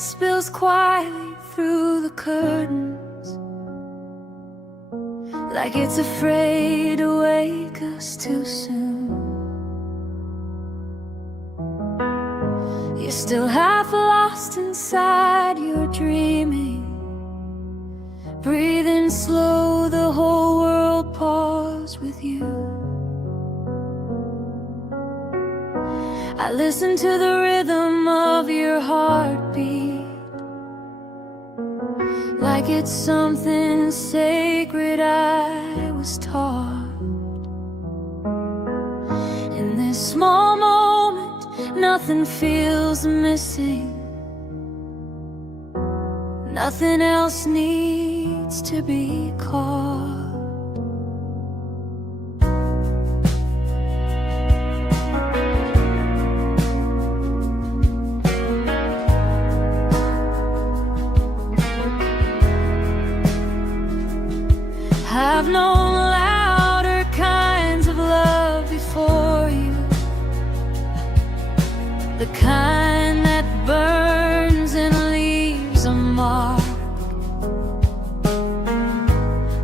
spills quietly through the curtains, like it's afraid to wake us too soon. You're still half lost inside your dreaming, breathing slow, the whole world paused with you. I listen to the rhythm of your heartbeat, like it's something sacred I was taught. In this small moment, nothing feels missing. Nothing else needs to be caught. I've known louder kinds of love before you, the kind that burns and leaves a mark.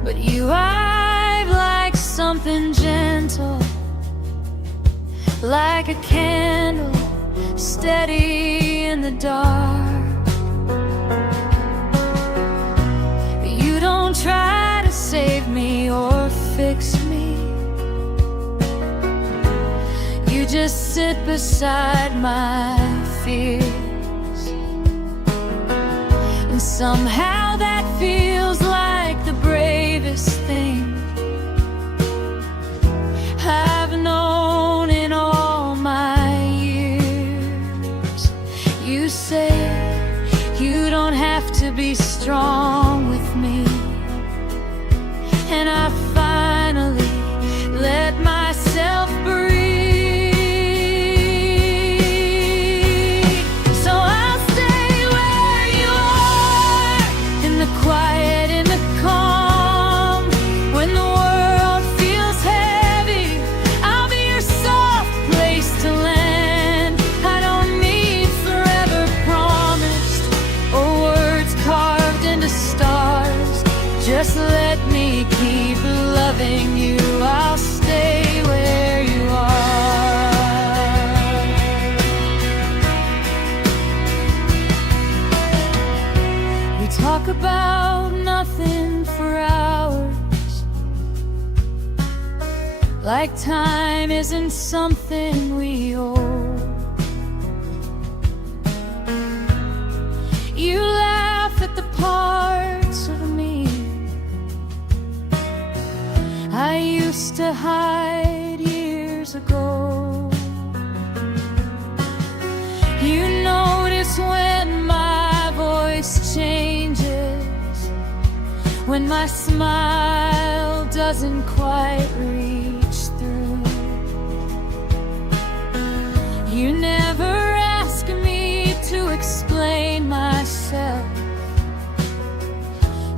But you arrive like something gentle, like a candle steady in the dark. You don't try to save me or fix me, you just sit beside my fears. And somehow that feels like the bravest thing I've known in all my years. You say you don't have to be strong with me, and I finally let myself breathe. So I'll stay where you are, in the quiet, in the calm. When the world feels heavy, I'll be your soft place to land. I don't need forever promised or words carved into stars. Just let me keep loving you. I'll stay where you are. We talk about nothing for hours, like time isn't something we owe. You laugh at the parts of me I used to hide years ago. You notice when my voice changes, when my smile doesn't quite reach through. You never ask me to explain myself,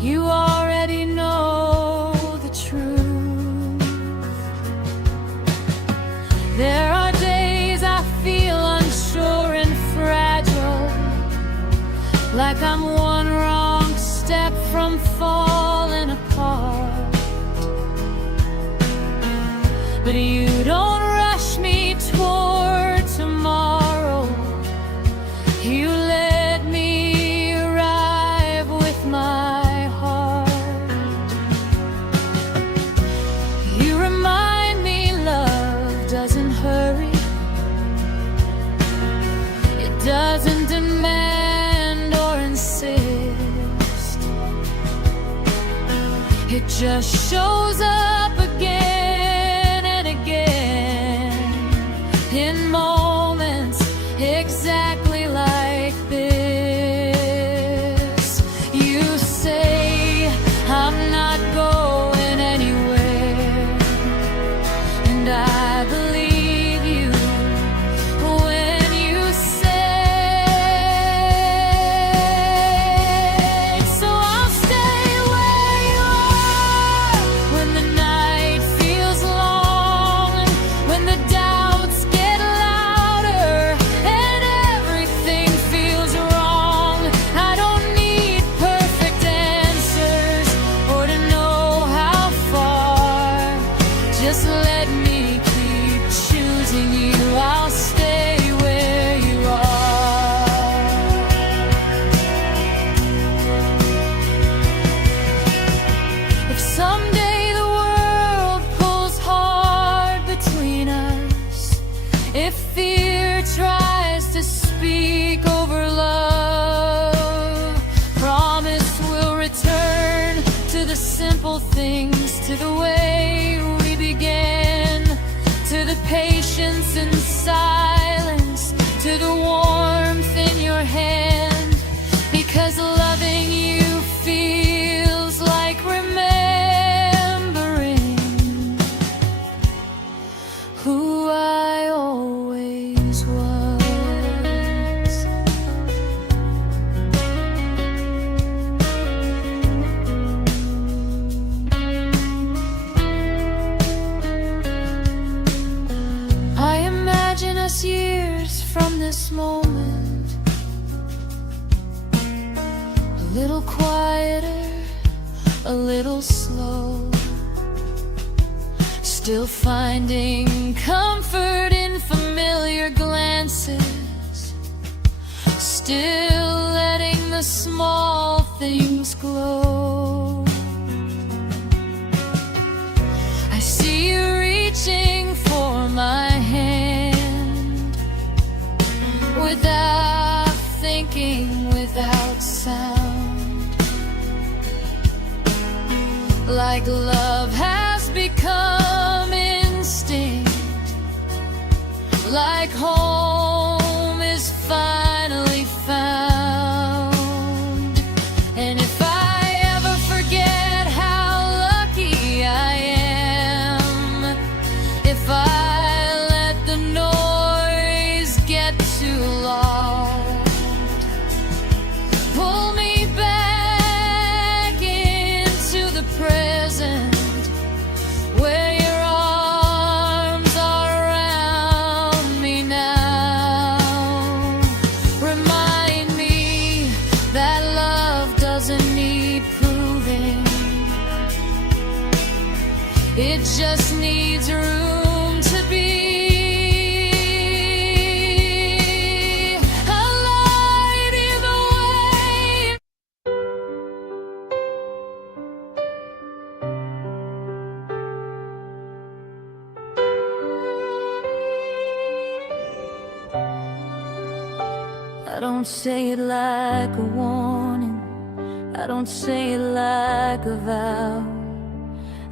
you already know the truth. There are days I feel unsure and fragile, like I'm one wrong step from falling apart. But you don't rush me toward tomorrow, you let me arrive with my heart. You remind me love doesn't hurry, it doesn't demand or insist, it just shows up again and again in moments exactly like this. You say I'm not going anywhere, and I believe you when you say. So I'll stay where you are when the night feels simple things, to the way we began, to the patience and silence, to the warmth in your hand. Because loving you feels like remembering who I always was. I imagine us years from this moment, a little quieter, a little slow, still finding comfort in familiar glances, still letting the small things glow. I see you reaching for my hand, without thinking, without sound, like love has become instinct, like home is finally found. And if I ever forget how lucky I am, if I let the noise get too loud, pull me back into the present, where your arms are around me now. Remind me that love doesn't need proving, it just needs room to be. A light in the way. I don't say it like a warning, I don't say it like a vow,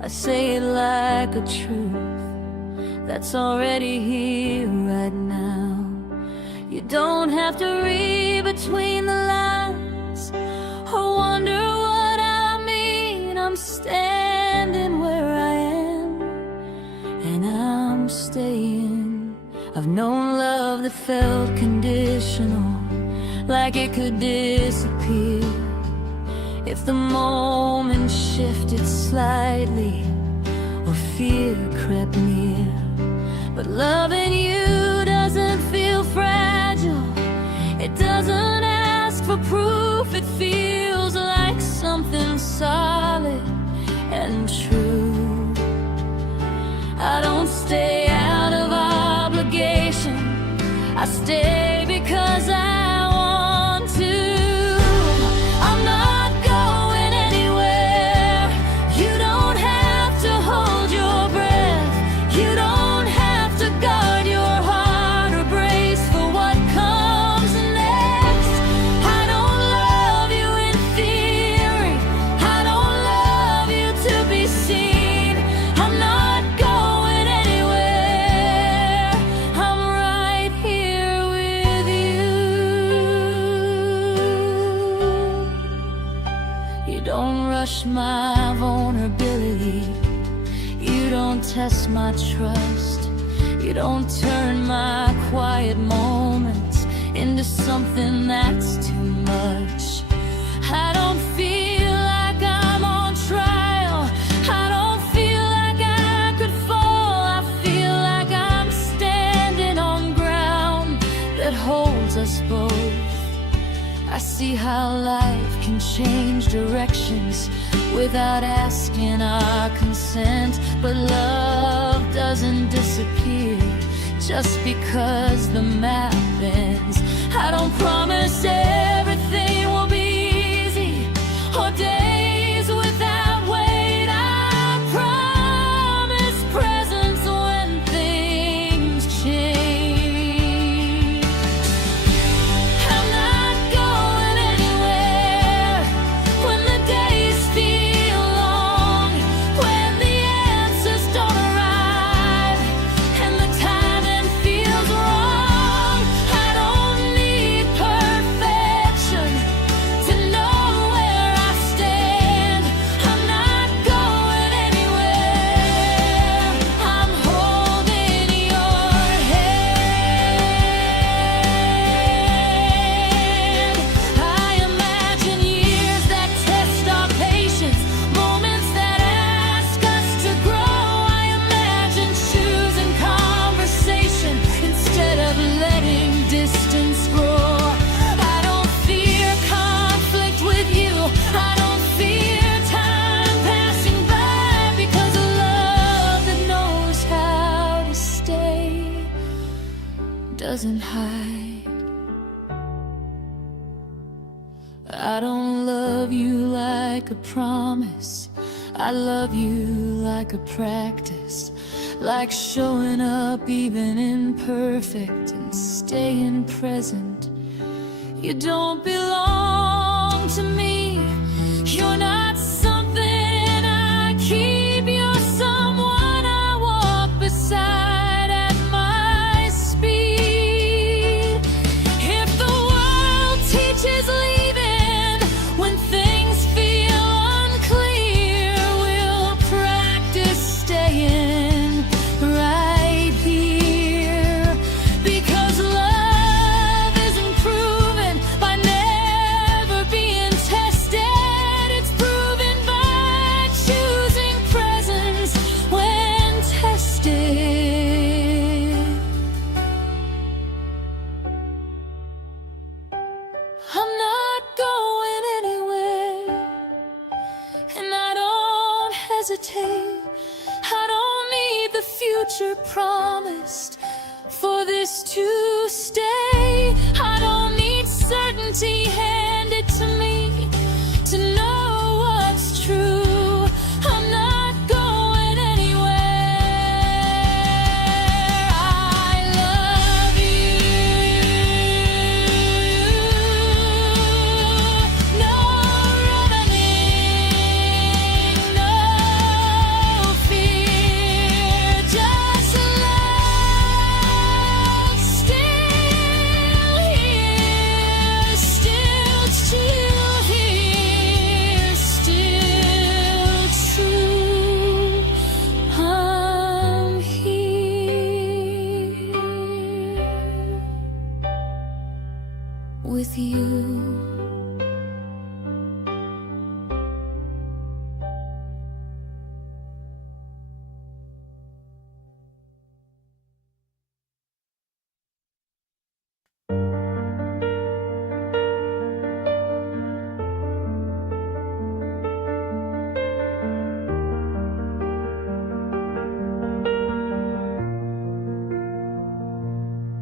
I say it like a truth that's already here right now. You don't have to read between the lines or wonder what I mean. I'm standing where I am, and I'm staying. I've known love that felt conditional, like it could disappear if the moment shifted slightly or fear crept near. But loving you doesn't feel fragile, it doesn't ask for proof, it feels like something solid and true. I don't stay out of obligation, I stay because I want to. I'm not going anywhere, you don't have to hold your breath, you don't have to guard your heart or brace for what comes next. I don't love you in theory, I don't love you to be seen. I'm not going anywhere, I'm right here with you. You don't rush my vulnerability, you don't test my trust, you don't turn my quiet moments into something that's too much. I don't feel like I'm on trial, I don't feel like I could fall, I feel like I'm standing on ground that holds us both. I see how life can change directions without asking our consent, but love doesn't disappear just because the map ends. I don't promise everything will be easy or days without weight. I promise presence when things change. I'm not going anywhere when the days feel long, doesn't hide. I don't love you like a promise, I love you like a practice, like showing up even imperfect and staying present. You don't belong to me, you're not something I keep, you're someone I walk beside at my speed. If the world teaches leaving when things feel unclear, we'll practice staying right here. Because love isn't proven by never being tested, it's proven by choosing presence when tested. I'm not going anywhere, and I don't hesitate. I don't need the future promised for this to stay. I don't need certainty handed to me to know what's true. I'm not going anywhere. I love you. No running, no fear, just love. Still here, still here, still true. I'm here with you.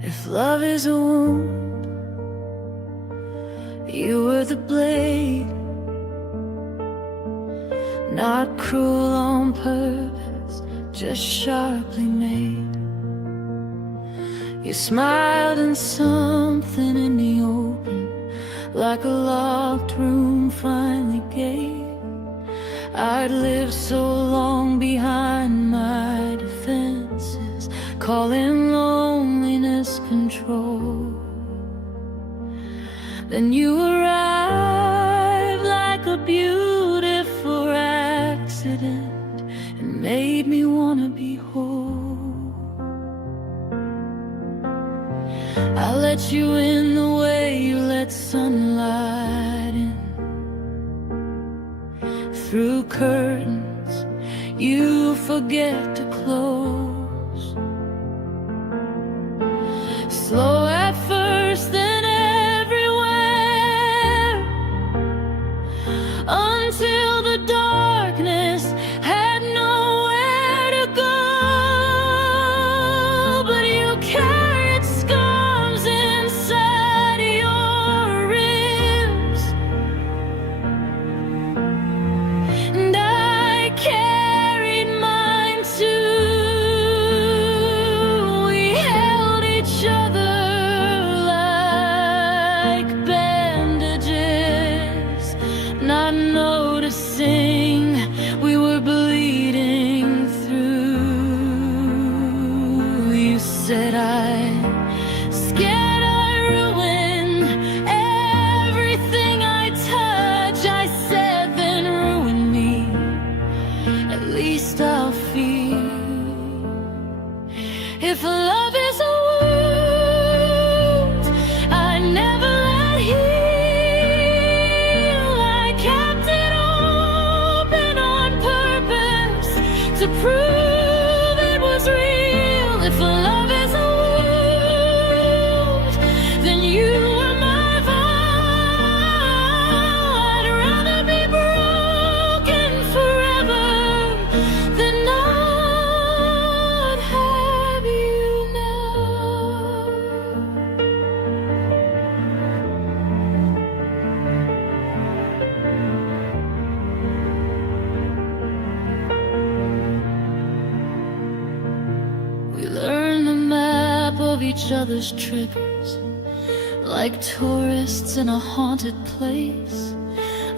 If love is a wound, you were the blade, not cruel on purpose, just sharply made. You smiled and something in the open, like a locked room finally gave. I'd lived so long behind my defenses, calling loneliness control. Then you arrived like a beautiful accident and made me wanna be whole. I let you in the way you let sunlight in. Through curtains you forget to close. Slow at first, then everywhere, until the darkness had nowhere to go. But you carried scars inside your ribs, and I carried mine too. We held each other like bandages, not noticing we were bleeding through. You said I'm scared I ruin everything I touch. I said then ruin me, at least I'll feel. If love is a wound I never let heal, I kept it open on purpose to prove it was real. If love is a wound, then you were my vow. I'd rather be broken forever than not have you now. other's triggers, like tourists in a haunted place.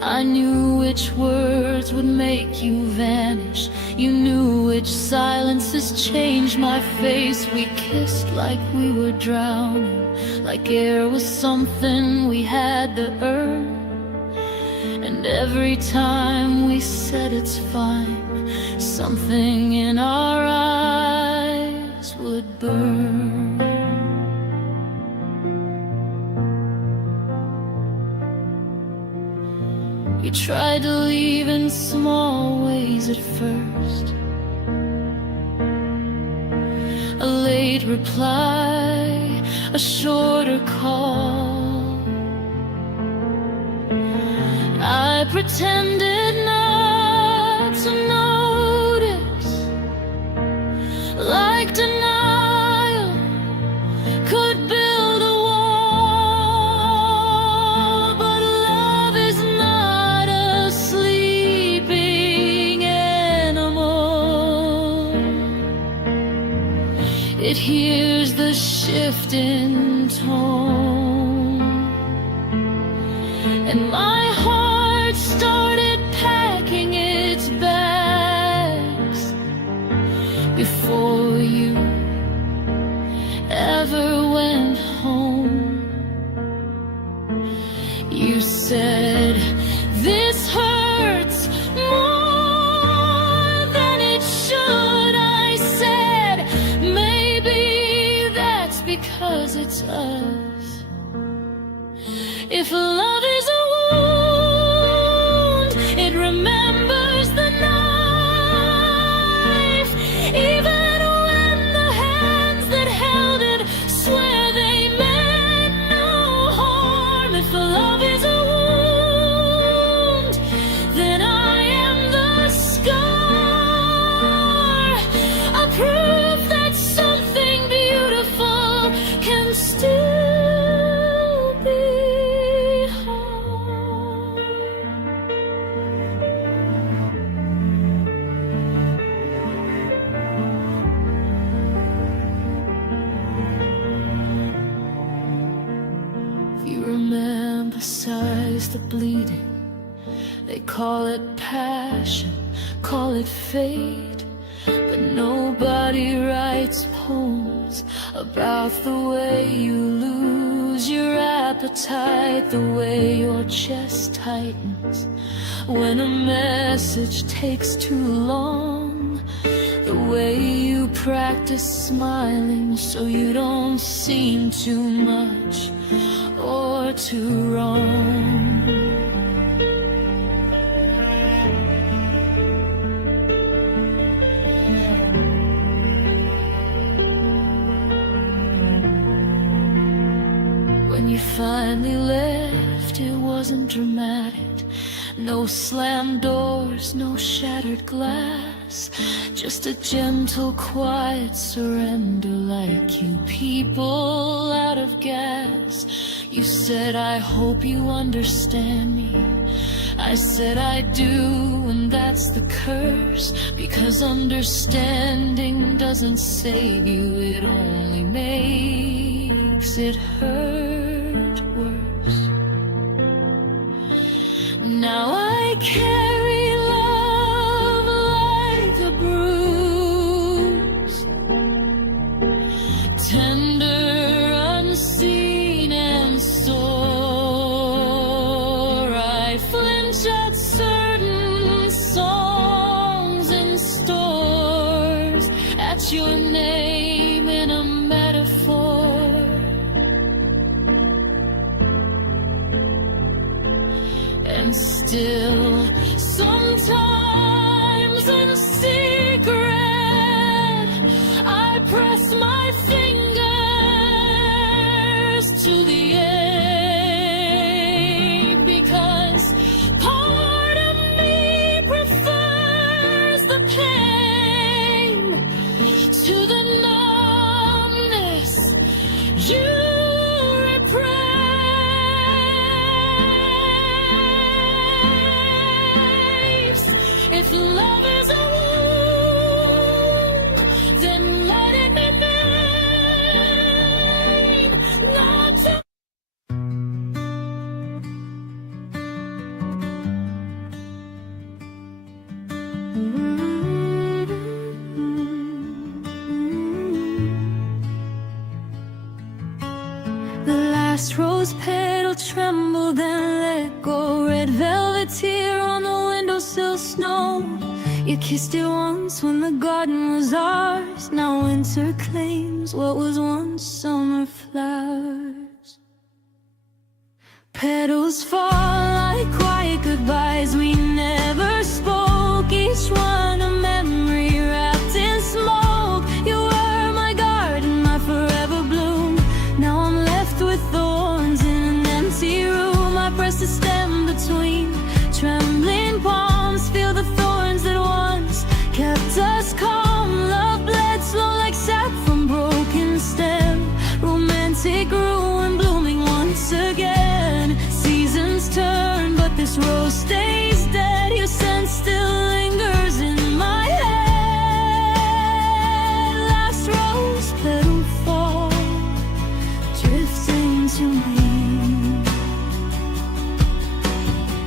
I knew which words would make you vanish. You knew which silences changed my face. We kissed like we were drowning, like air was something we had to earn. And every time we said it's fine, something in our eyes would burn. You tried to leave in small ways at first, a late reply, a shorter call. I pretended not to notice, like denial could build a wall. But love is not a sleeping animal. It hears the shift in tone, and my heart started packing its bags before you ever went home. You said, this hurts more than it should. I said, maybe that's because it's us. If love is a wound, it remembers the knife, even when the hands that held it swear they meant no harm. If love is a wound, then I am the scar, a proof that something beautiful can still be harmed. If you romanticize the bleeding, they call it passion, call it fate. But nobody writes poems about the way you lose your appetite, the way your chest tightens when a message takes too long, the way you practice smiling so you don't seem too much or too wrong. When you finally left, it wasn't dramatic. No slammed doors, no shattered glass, just a gentle, quiet surrender, like you people out of gas. You said, I hope you understand me. I said I do, and that's the curse, because understanding doesn't save you, it only makes it hurt worse. Now I carry love like a bruise, tender, unseen, and sore. I flinch at certain songs in stores, at your name in a metaphor. And still, sometimes in secret, I press my fingers to the ache, because part of me prefers the pain to the numbness you repress. velvet tear on the windowsill snow. You kissed it once when the garden was ours. Now winter claims what was once summer flowers. Petals fall like quiet goodbyes we never spoke. Each one a memory wrapped in smoke. You were my garden, my forever bloom. Now I'm left with thorns in an empty room. I press the stem between trembling palms. Feel the thorns that once kept us calm. Love bled slow like sap from broken stem. Romantic ruin blooming once again. Seasons turn, but this rose stays dead. Your scent still lingers in my head. Last rose petal fall, drifting to me.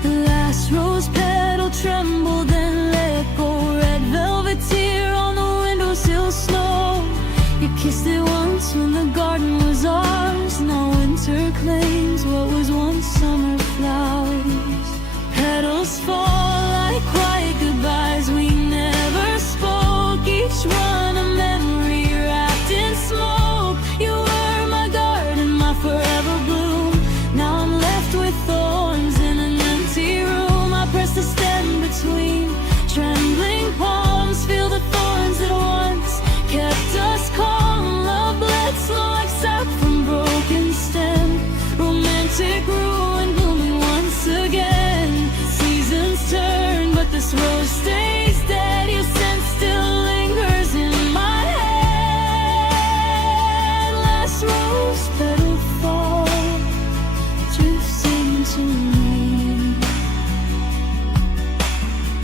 The last rose petal trembled then let go. Red velvet tear on the windowsill snow. You kissed it once when the garden was ours. Now winter claims what was once summer flowers. Petals fall like quiet goodbyes we never spoke. Each one a memory wrapped in smoke. You were my garden, my forever bloom. Now I'm left with thorns in an empty room. I press the stem between trembling palms. Feel the thorns that once kept us calm. Love bled slow like sap from broken stem. Romantic ruin blooming once again. Seasons turn, but this rose stays dead. Your scent still lingers in my head. Last rose petal fall, drifting to me.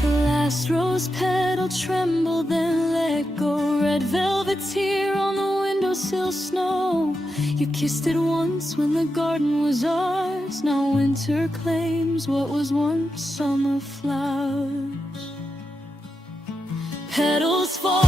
The last rose petal trembled then let go. Red velvet tear on the windowsill snow. You kissed it once when the garden was ours. Now winter claims what was once summer flowers. Petals fall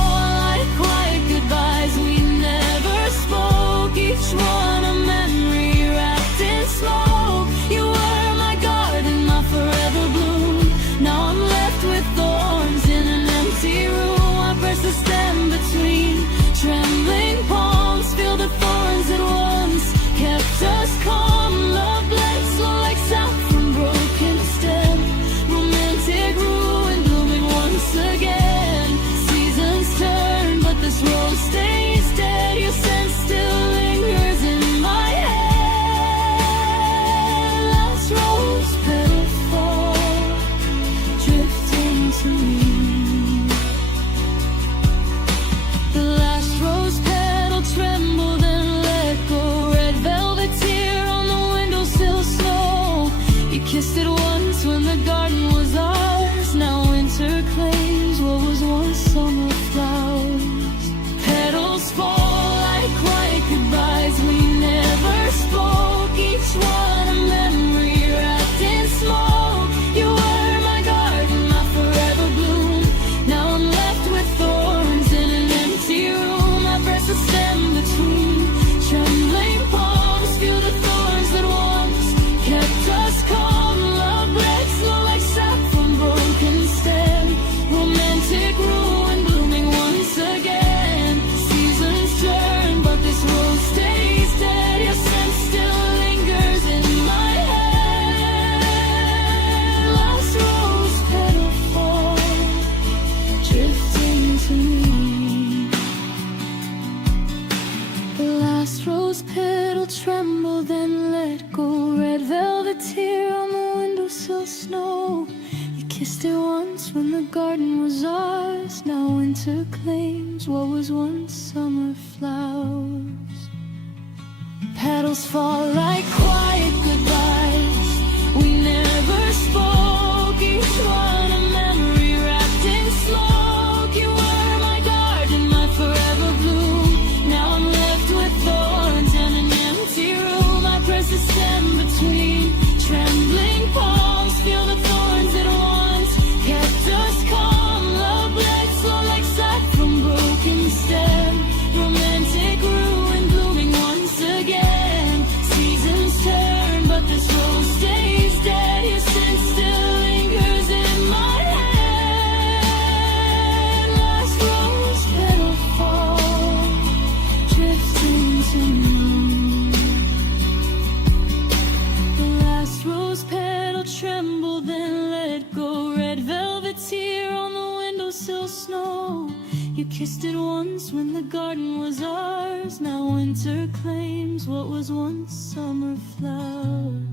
like quiet goodbyes we never spoke. Each one a memory wrapped in smoke. You were my garden, my forever bloom. Now I'm left with thorns in an empty room. I press the stem between trembling palms. Feel the thorns that once kept us calm. Love bled slow like sap from broken stem. Romantic ruin blooming once again. Seasons turn, but this rose stays dead. Your scent still lingers in my head. Last rose petal fall, drifting to me. The last rose petal trembled and let go. Red velvet tear on the windowsill snow. You kissed it once when the garden was ours. Now winter claims what was once summer flowers. Petals fall like quiet goodbyes we never spoke. Each one a memory wrapped in smoke. You were my garden, my forever bloom. Now I'm left with thorns in an empty room. I press a stem between trembling palms. Feel the thorns that once kept us calm. Love bled slow like sap from broken stem. Romantic ruin blooming once again. Seasons turn, but this rose stays dead. Your scent still lingers in my head. Last rose petal fall, drifting to me. The last rose petal trembled then let go. Red velvet tear on the windowsill snow. You kissed it once when the garden was ours. Now winter claims what was once summer flowers. Petals fall like quiet goodbyes we never spoke. Each one a memory wrapped in smoke. You were my garden, my forever bloom. Now I'm left with thorns and an empty room. I press the stem between trembling palms. Feel the thorns that once kept us calm. Love bled slow like sap from broken stem. Romantic ruin blooming once again. Seasons turn, but this and let go. Red velvet tear on the windowsill snow. You kissed it once when the garden was ours. Now winter claims what was once summer flowers.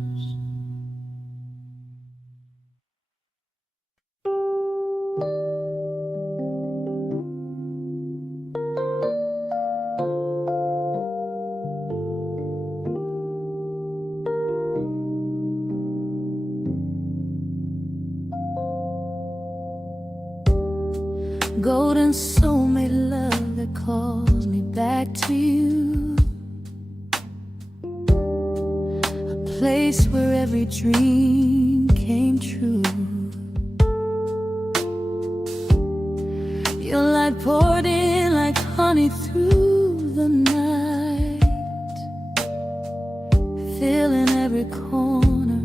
Golden soulmate love that calls me back to you. A place where every dream came true. Your light poured in like honey through the night, filling every corner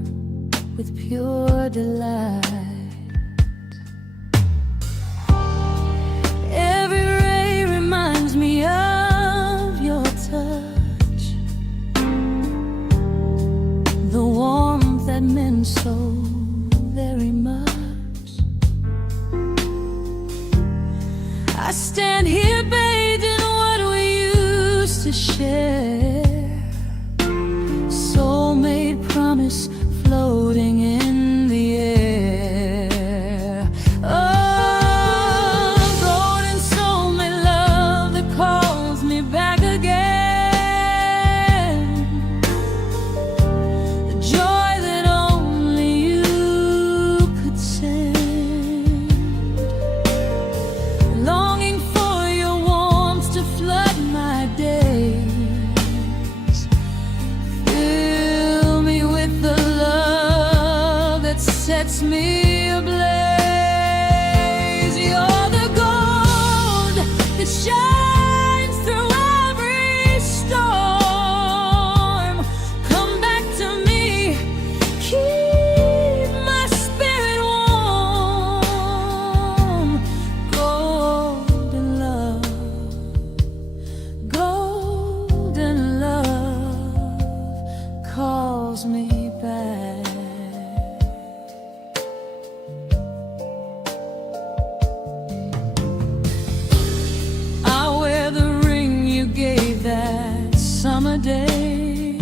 with pure delight. Me of your touch, the warmth that meant so very much. I stand here bathed in what we used to share, soulmate promise floating in the air. Oh, back again, the joy that only you could send, longing for your warmth to flood my days. Fill me with the love that sets me ablaze. You're the gold that shines me back. I wear the ring you gave that summer day.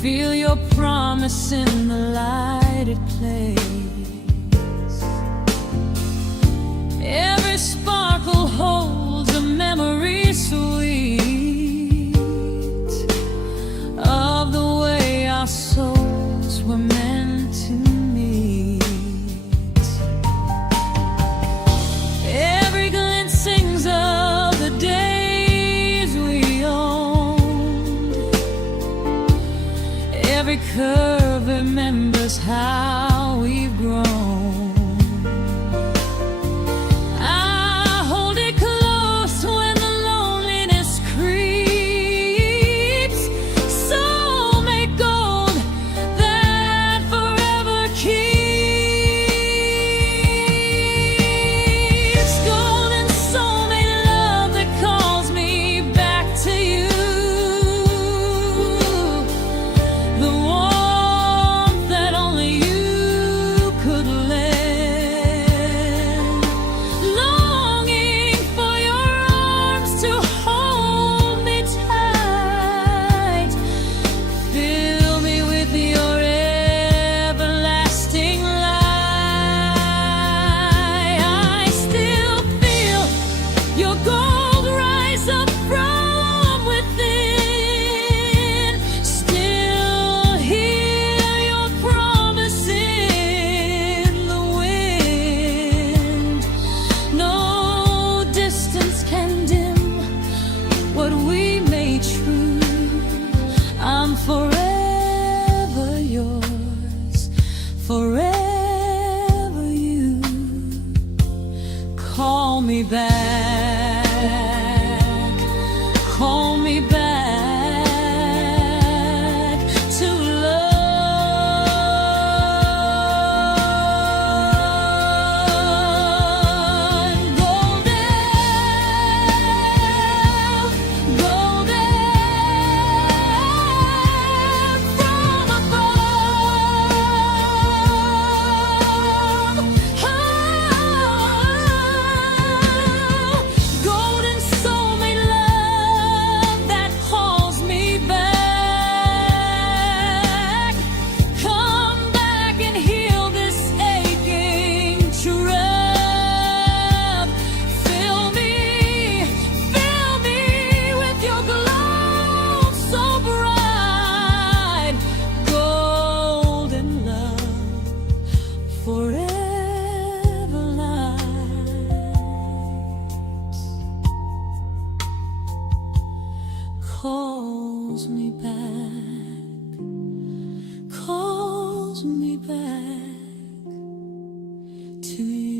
Feel your promise in the lighted place. Every sparkle holds a memory sweet of the way our souls were meant to meet. Every glint sings of the days we owned. Every curve remembers how we've grown. Call me back, call me back to love. Golden, golden from above. calls me back to you.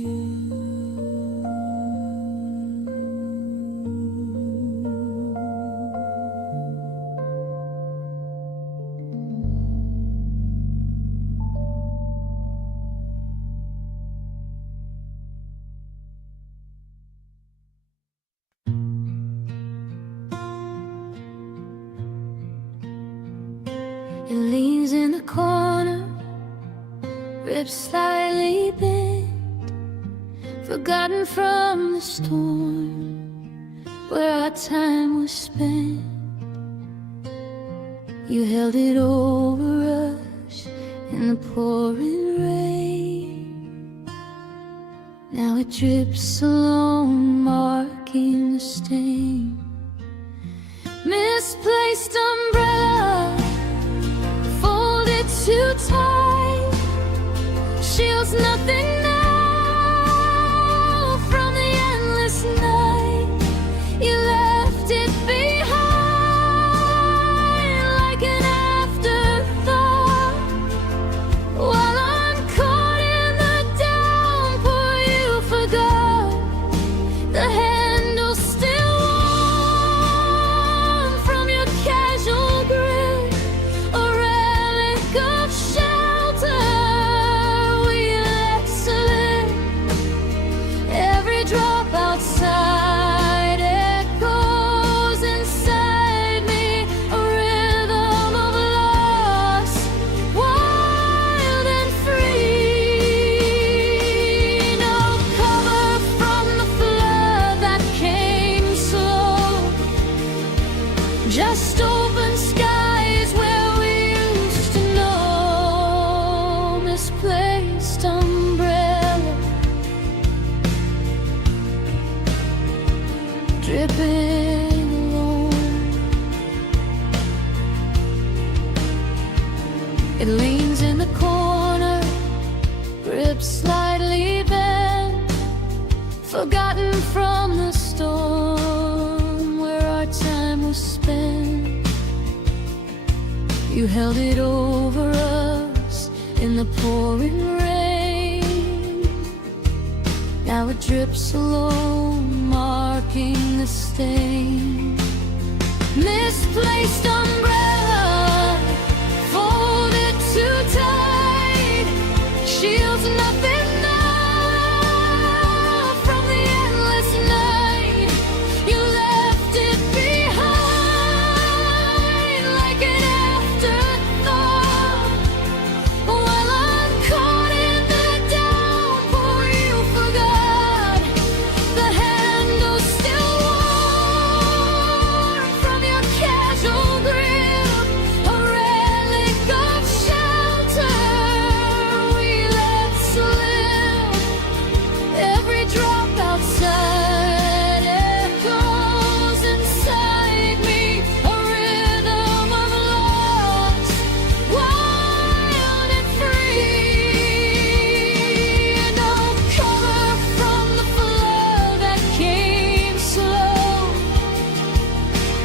It leans in the corner, ribs slightly bent, forgotten from the storm where our time was spent. You held it over us in the pouring rain. Now it drips alone, marking the stain. Misplaced umbrella, folded too tight, shields nothing now from the endless night. You left it behind like an afterthought. While I'm caught in the downpour, you forgot the handle still warm from your casual grip, a relic of shelter we let slip. Every drop outside echoes inside me, a rhythm of loss, wild and free. No cover from the flood that came slow, just open skies where we used to know. Misplaced umbrella, dripping alone. It leans in the corner, ribs slightly bent, forgotten from the storm where our time was spent. You held it over us in the pouring rain. Now it drips alone, marking the stain. Misplaced umbrella, folded too tight, shields nothing now from the endless night. You left it behind like an afterthought. While I'm caught in the downpour, you forgot the handle still warm from your casual grip, a relic of shelter we let slip. Every drop outside echoes inside me, a rhythm of loss, wild and free. No cover from the flood that came slow,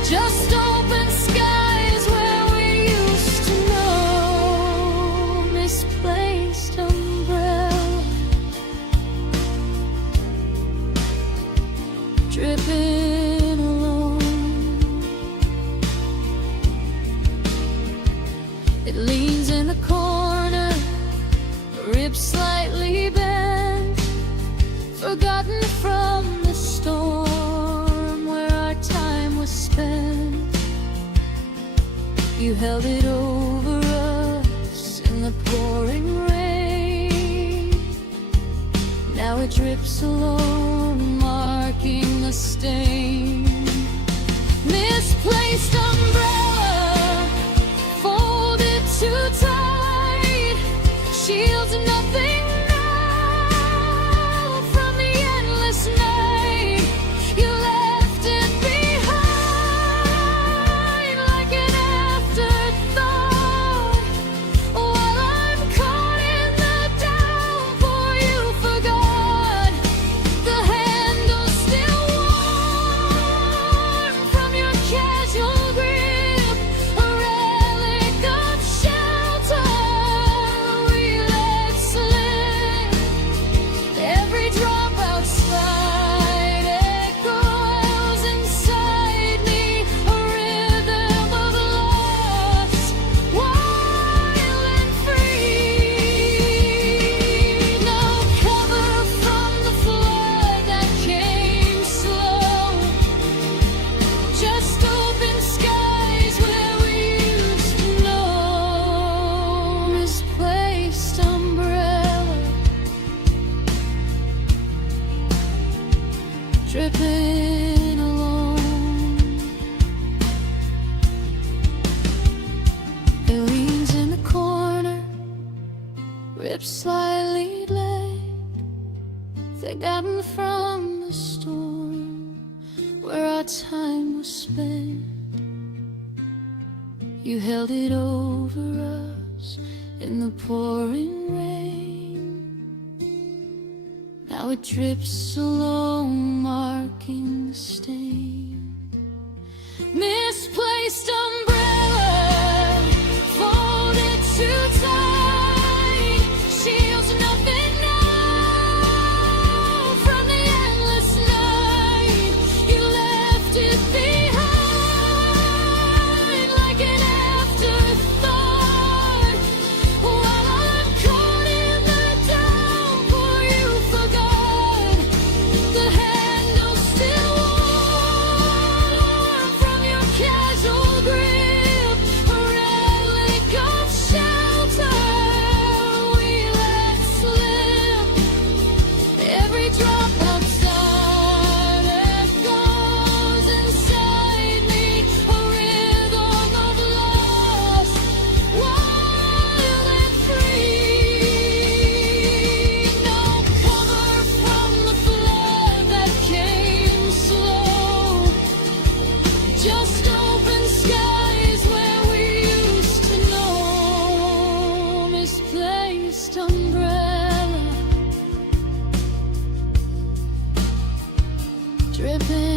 just open skies where we used to know. Misplaced umbrella, dripping alone. It leans in the corner, ribs slightly bent, forgotten from the storm where our time was spent. You held it over us in the pouring rain. Now it drips alone, marking the stain. Misplaced umbrella, folded too tight, shields nothing now from the endless night. You left it behind like an afterthought. While I'm caught in the downpour, you forgot the handle still warm from your casual ripped slightly late, forgotten from the storm where our time was spent. You held it over us in the pouring rain. Now it drips along, marking the stain. Misplaced umbrella, folded too tight, shields nothing now from the endless night. You left it behind like an afterthought. While I'm caught in the downpour, you forgot the handle still warm from your casual grip. A relic of shelter we let slip. Every drop outside echoes inside me, a rhythm of loss, wild and free. No cover from the flood that came slow, just open skies where we used to know. Misplaced umbrella, dripping